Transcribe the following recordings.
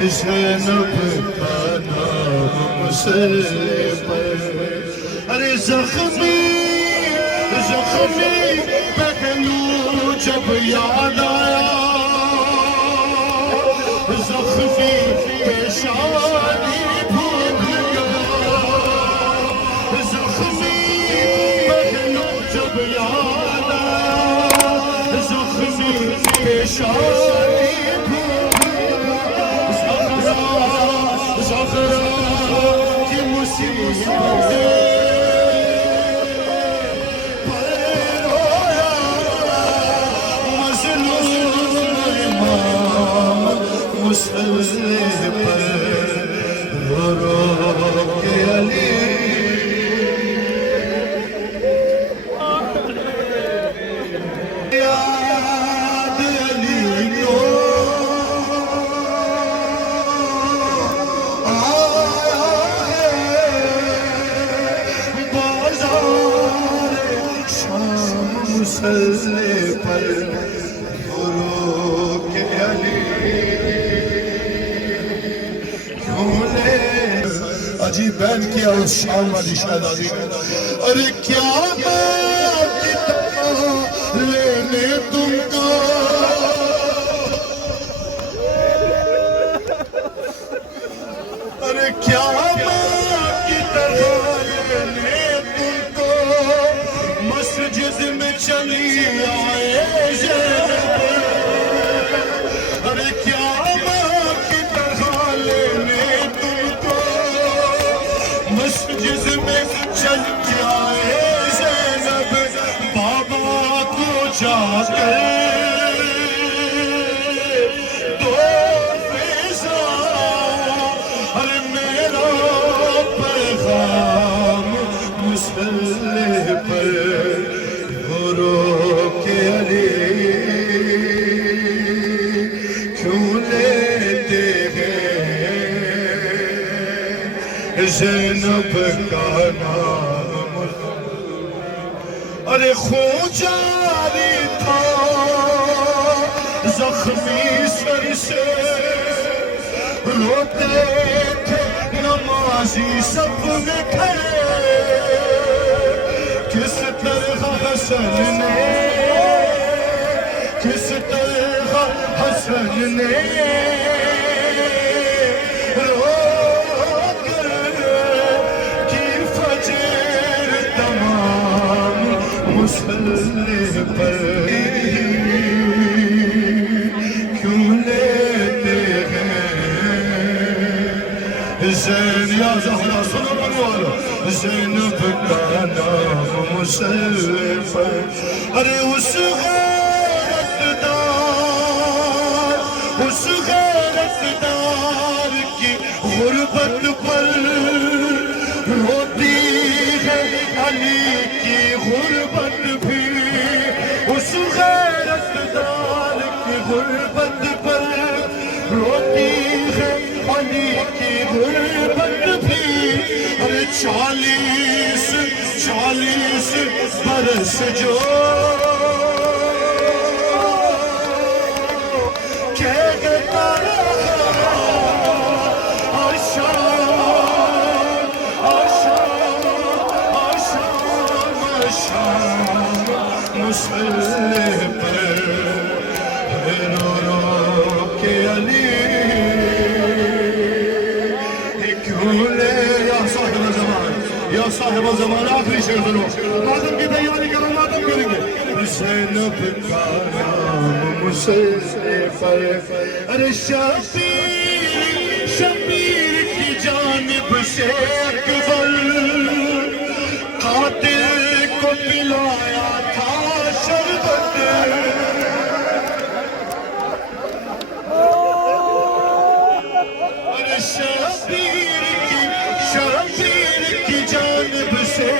زینب کا نام مسلم پر ارے زخمی پہلو جب یاد آیا زخمی پیشانی بھول گیا زخمی پہلو جب یاد آیا زخمی پیشانی زخرا کی مصیبت پر رویا مظلوم امام مسلح پر رو کے علی یاد علی کو مسلح پر رو کے علی کیوں لے عجیب بین کیا اس شام والی شہزادی نے ارے کیا میں کتنا لینے تم کو ارے کیا میں کتنا لینے تم کو مسجد میں چلی آئے زینب ارے کیا ماں کی طرح لینے تم کو مسجد میں چلی آئے زینب بابا کو جا کر دو فیضا ارے میرا پیغام مسلح پر رو کے علی کیوں لیتے ہیں زینب کا نام ارے خون جاری تھا زخمی سر سے روتے تھے نمازی سب میں کھڑے کس طرح حسن نے کس طرح حسن نے رو کر کی فجر تمام مسلح پر کیوں لیتے ہیں زین یا زہرا سنو بنوالو زینب کا نام مسلح پر ارے اس غیرت دار کی غربت پر روتی ہے علی کی غربت بھی اس غیرت دار کی غربت پر روتی ہے علی کی غربت بھی ارے 40 برس جو کہتا رہا آشام مسلح پر رو کے علی یا صاحب زمان آخری شعر سنو ماتم کی تیاری کرو ماتم کریں گے زینب کا نام مسلح پر ارے شبیر کی جانب سے اکبر قاتل کو پلایا تھا شربت ارے شبیر کی جانب سے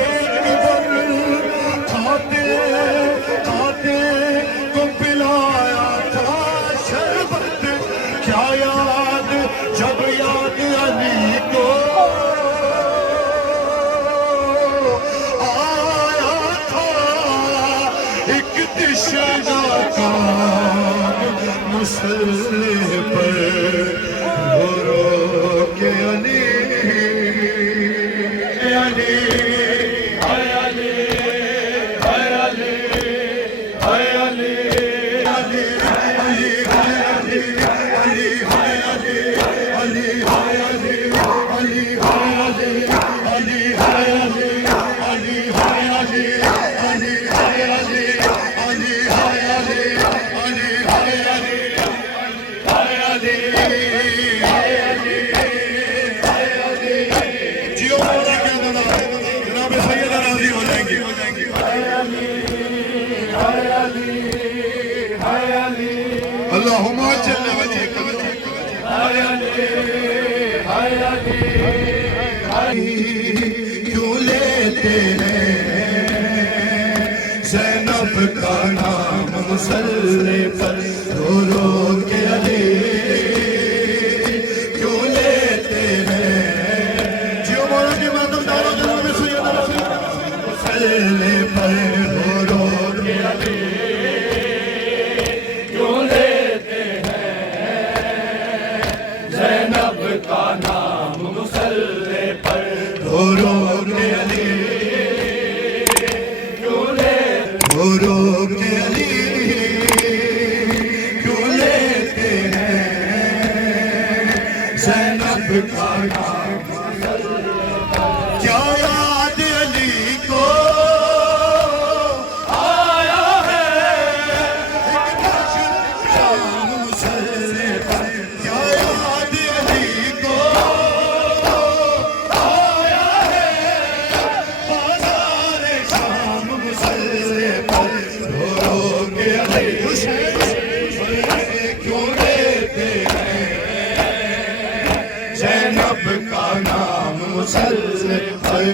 قاتل کو پلایا تھا شربت کیا یاد جب یاد علی کو آیا تھا ایک تشنہ کا مسلح پر رو رو کے علی علی اللهم اجل وجهك کیوں لیتے ہیں زینب کا نام مسلح پر رو رو کے علی کیوں لیتے ہیں جیو مولا کی ماتم دارو جناب سیدنا مسلح پر رو رو کے علی کا نام مسلح پر رو رو کے علی کیوں لے رو رو کے علی کیوں لیتے ہیں زینب کا نام کیا یاد علی کو آیا ہے شام مسلح پر کیا یاد علی کو آیا ہے بازار شام مسلح پر رو رو کے علی کیوں لیتے ہیں زینب کا نام مسلح پر